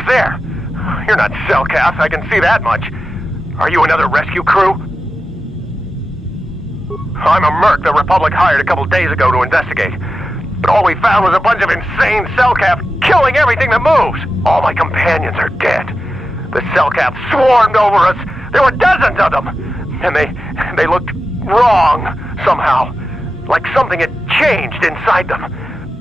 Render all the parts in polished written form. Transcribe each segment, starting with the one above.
was there? You're not Cellcath, I can see that much. Are you another rescue crew? I'm a merc the Republic hired a couple days ago to investigate. But all we found was a bunch of insane Cellcath killing everything that moves. All my companions are dead. The Cellcath swarmed over us. There were dozens of them. And they looked wrong, somehow. Like something had changed inside them.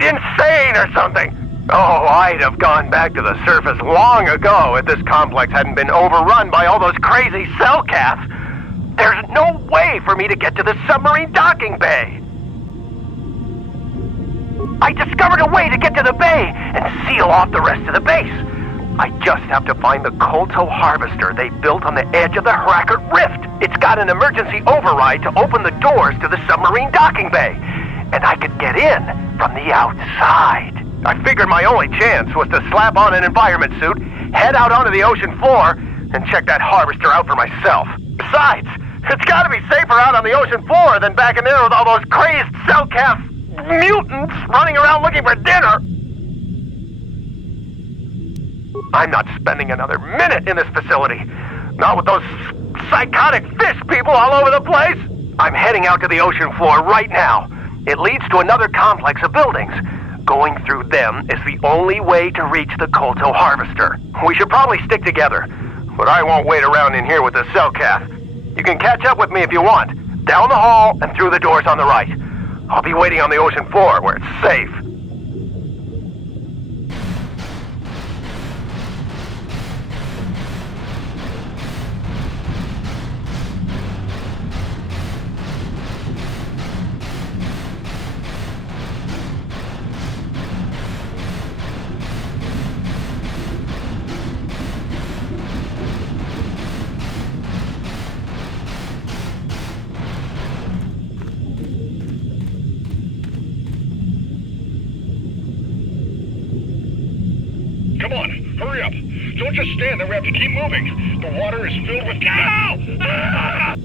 Insane or something. Oh, I'd have gone back to the surface long ago if this complex hadn't been overrun by all those crazy Cellcaths. There's no way for me to get to the submarine docking bay. I discovered a way to get to the bay and seal off the rest of the base. I just have to find the Kolto harvester they built on the edge of the Harakert Rift. It's got an emergency override to open the doors to the submarine docking bay. And I could get in from the outside. I figured my only chance was to slap on an environment suit, head out onto the ocean floor, and check that harvester out for myself. Besides, it's gotta be safer out on the ocean floor than back in there with all those crazed Cellcath mutants running around looking for dinner. I'm not spending another minute in this facility. Not with those psychotic fish people all over the place. I'm heading out to the ocean floor right now. It leads to another complex of buildings. Going through them is the only way to reach the Kolto harvester. We should probably stick together, but I won't wait around in here with the Cellcath. You can catch up with me if you want. Down the hall and through the doors on the right. I'll be waiting on the ocean floor where it's safe. Come on, hurry up. Don't just stand there, we have to keep moving. The water is filled with gas. Ah!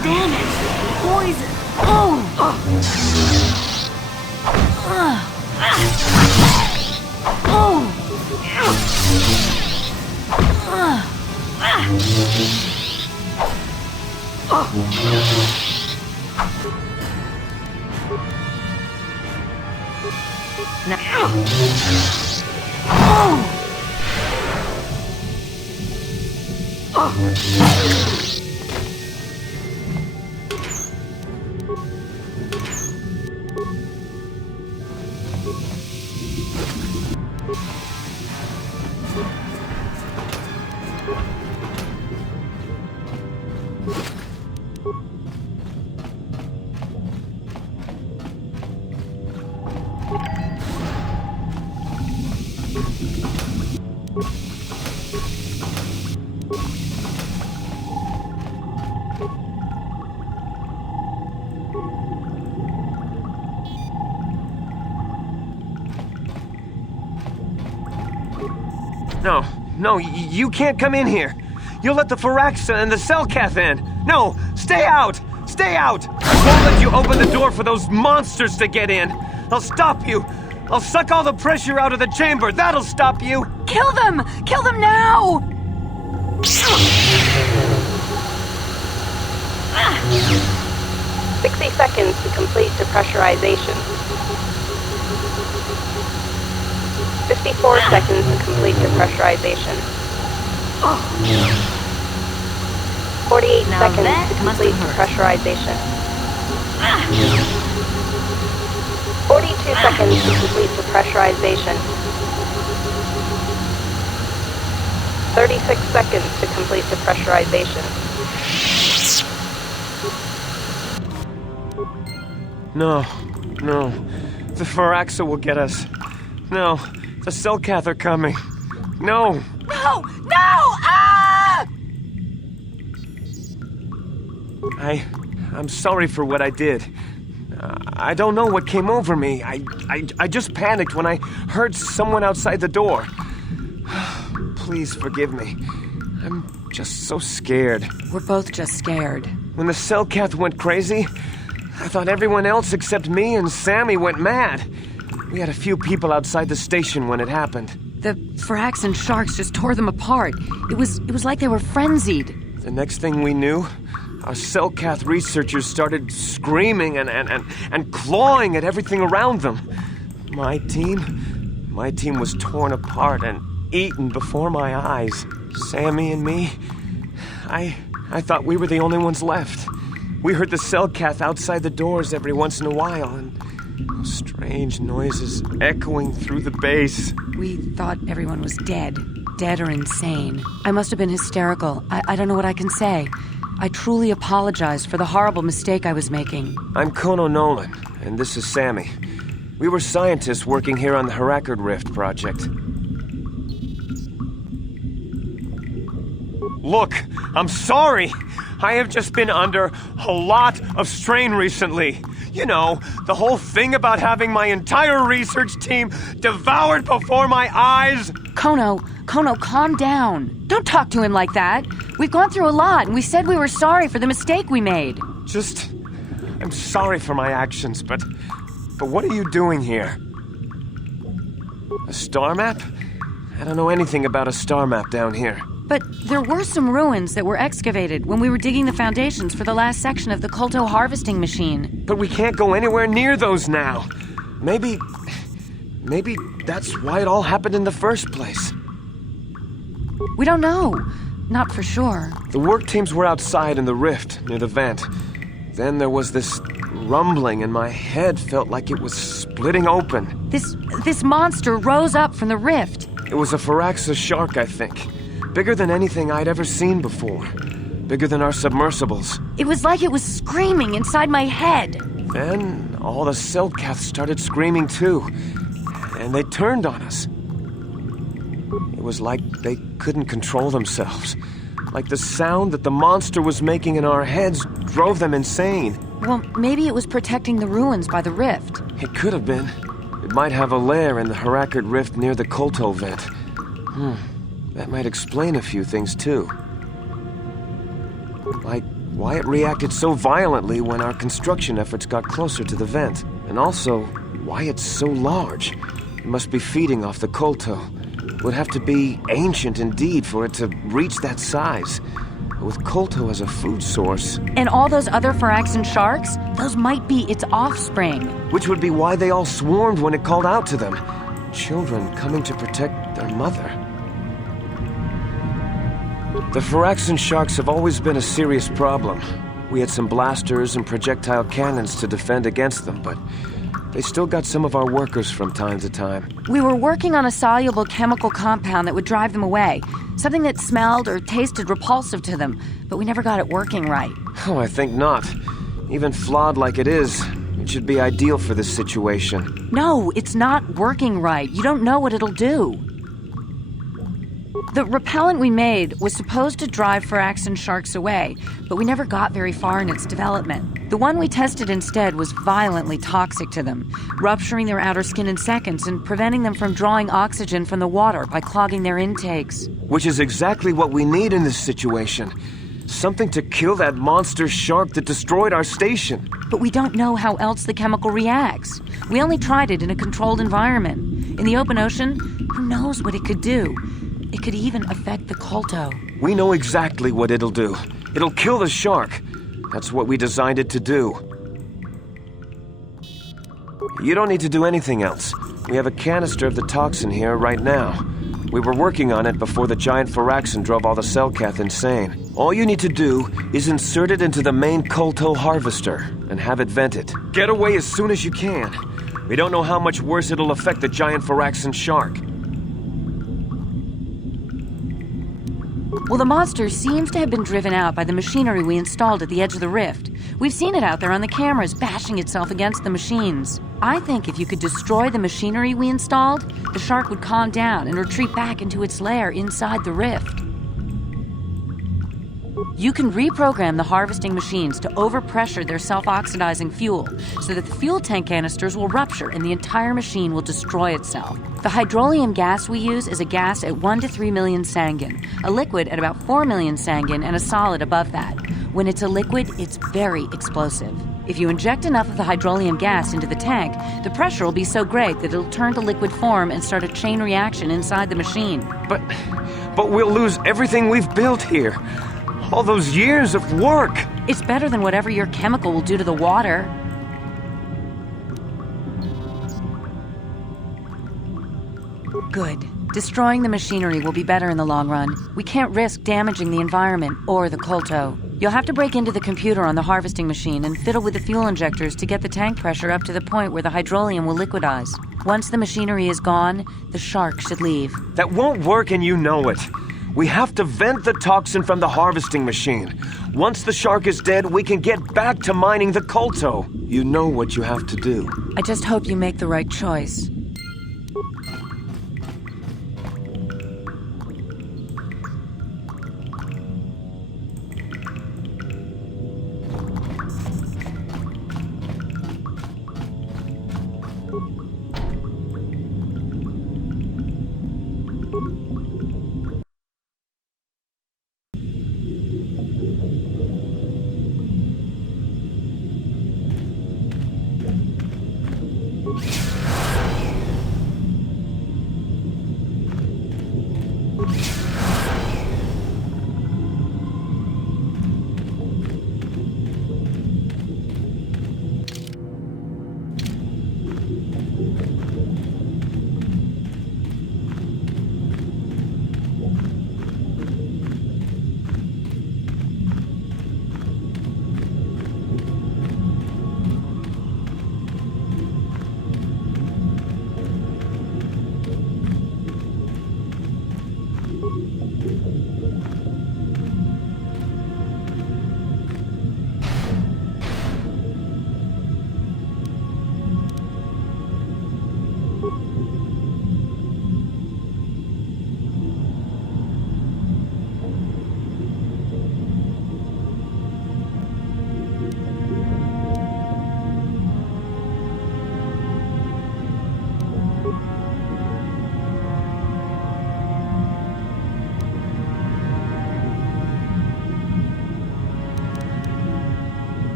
Damn it! Poison! No, you can't come in here. You'll let the Firaxa and the Selkath in. No, stay out! Stay out! I won't let you open the door for those monsters to get in. I'll stop you. I'll suck all the pressure out of the chamber. That'll stop you. Kill them! Kill them now! 60 seconds to complete depressurization. 54 seconds to complete depressurization. 48 seconds to complete depressurization. 42 seconds to complete depressurization. 36 seconds to complete depressurization. No. The Firaxa will get us. No, the Selkath are coming. No! No! Ah! I'm sorry for what I did. I don't know what came over me. I just panicked when I heard someone outside the door. please forgive me. I'm just so scared. We're both just scared. When the Cellcath went crazy, I thought everyone else except me and Sammy went mad. We had a few people outside the station when it happened. The Firaxan sharks just tore them apart. It was like they were frenzied. The next thing we knew, our Cellcath researchers started screaming and clawing at everything around them. My team was torn apart and eaten before my eyes. Sammy and me, I thought we were the only ones left. We heard the Cellcath outside the doors every once in a while, and those strange noises echoing through the base. We thought everyone was dead or insane. I must have been hysterical. I don't know what I can say. I truly apologize for the horrible mistake I was making. I'm Kono Nolan, and this is Sammy. We were scientists working here on the Harakard Rift project. Look, I'm sorry. I have just been under a lot of strain recently. You know, the whole thing about having my entire research team devoured before my eyes. Kono, calm down. Don't talk to him like that. We've gone through a lot, and we said we were sorry for the mistake we made. I'm sorry for my actions, but what are you doing here? A star map? I don't know anything about a star map down here. But there were some ruins that were excavated when we were digging the foundations for the last section of the Kolto harvesting machine. But we can't go anywhere near those now. Maybe that's why it all happened in the first place. We don't know. Not for sure. The work teams were outside in the rift near the vent. Then there was this rumbling and my head felt like it was splitting open. This monster rose up from the rift. It was a Firaxa shark, I think. Bigger than anything I'd ever seen before. Bigger than our submersibles. It was like it was screaming inside my head. Then all the Cellcaths started screaming too. And they turned on us. It was like they couldn't control themselves. Like the sound that the monster was making in our heads drove them insane. Well, maybe it was protecting the ruins by the rift. It could have been. It might have a lair in the Harakard Rift near the Kolto vent. That might explain a few things, too. Like why it reacted so violently when our construction efforts got closer to the vent. And also, why it's so large. It must be feeding off the Kolto. It would have to be ancient indeed for it to reach that size. With Kolto as a food source. And all those other Firaxan sharks? Those might be its offspring. Which would be why they all swarmed when it called out to them. Children coming to protect their mother. The Firaxan sharks have always been a serious problem. We had some blasters and projectile cannons to defend against them, but they still got some of our workers from time to time. We were working on a soluble chemical compound that would drive them away. Something that smelled or tasted repulsive to them, but we never got it working right. Oh, I think not. Even flawed like it is, it should be ideal for this situation. No, it's not working right. You don't know what it'll do. The repellent we made was supposed to drive Firaxan sharks away, but we never got very far in its development. The one we tested instead was violently toxic to them, rupturing their outer skin in seconds and preventing them from drawing oxygen from the water by clogging their intakes. Which is exactly what we need in this situation. Something to kill that monster shark that destroyed our station. But we don't know how else the chemical reacts. We only tried it in a controlled environment. In the open ocean, who knows what it could do? It could even affect the Kolto. We know exactly what it'll do. It'll kill the shark. That's what we designed it to do. You don't need to do anything else. We have a canister of the toxin here right now. We were working on it before the giant Firaxan drove all the Cellcath insane. All you need to do is insert it into the main Kolto harvester and have it vented. Get away as soon as you can. We don't know how much worse it'll affect the giant Firaxan shark. Well, the monster seems to have been driven out by the machinery we installed at the edge of the rift. We've seen it out there on the cameras, bashing itself against the machines. I think if you could destroy the machinery we installed, the shark would calm down and retreat back into its lair inside the rift. You can reprogram the harvesting machines to overpressure their self-oxidizing fuel so that the fuel tank canisters will rupture and the entire machine will destroy itself. The hydrolium gas we use is a gas at 1 to 3 million Sangin, a liquid at about 4 million Sangin, and a solid above that. When it's a liquid, it's very explosive. If you inject enough of the hydrolium gas into the tank, the pressure will be so great that it'll turn to liquid form and start a chain reaction inside the machine. But we'll lose everything we've built here. All those years of work. It's better than whatever your chemical will do to the water. Good. Destroying the machinery will be better in the long run. We can't risk damaging the environment or the Kolto. You'll have to break into the computer on the harvesting machine and fiddle with the fuel injectors to get the tank pressure up to the point where the hydrolium will liquidize. Once the machinery is gone, the shark should leave. That won't work and you know it. We have to vent the toxin from the harvesting machine. Once the shark is dead, we can get back to mining the Kolto. You know what you have to do. I just hope you make the right choice.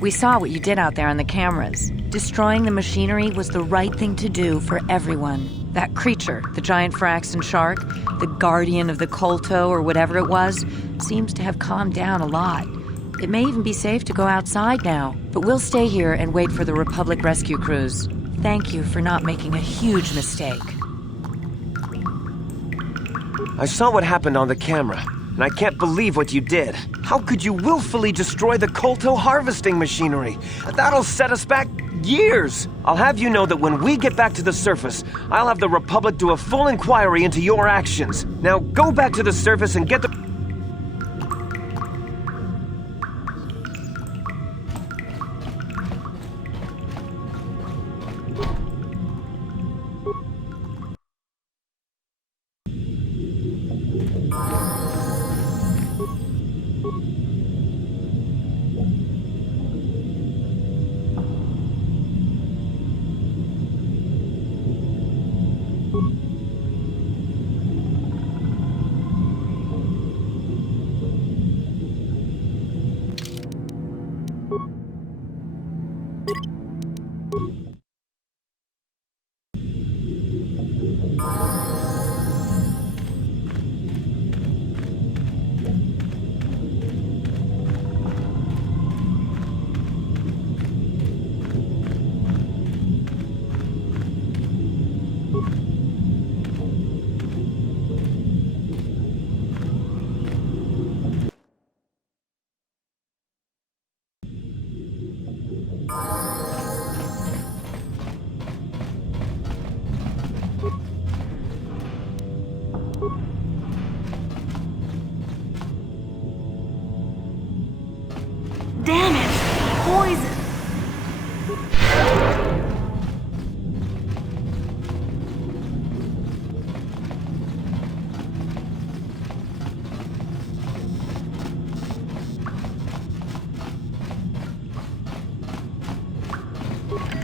We saw what you did out there on the cameras. Destroying the machinery was the right thing to do for everyone. That creature, the giant Firaxan shark, the guardian of the Kolto or whatever it was, seems to have calmed down a lot. It may even be safe to go outside now, but we'll stay here and wait for the Republic rescue crews. Thank you for not making a huge mistake. I saw what happened on the camera, and I can't believe what you did. How could you willfully destroy the Kolto harvesting machinery? That'll set us back years. I'll have you know that when we get back to the surface, I'll have the Republic do a full inquiry into your actions. Now go back to the surface and get the...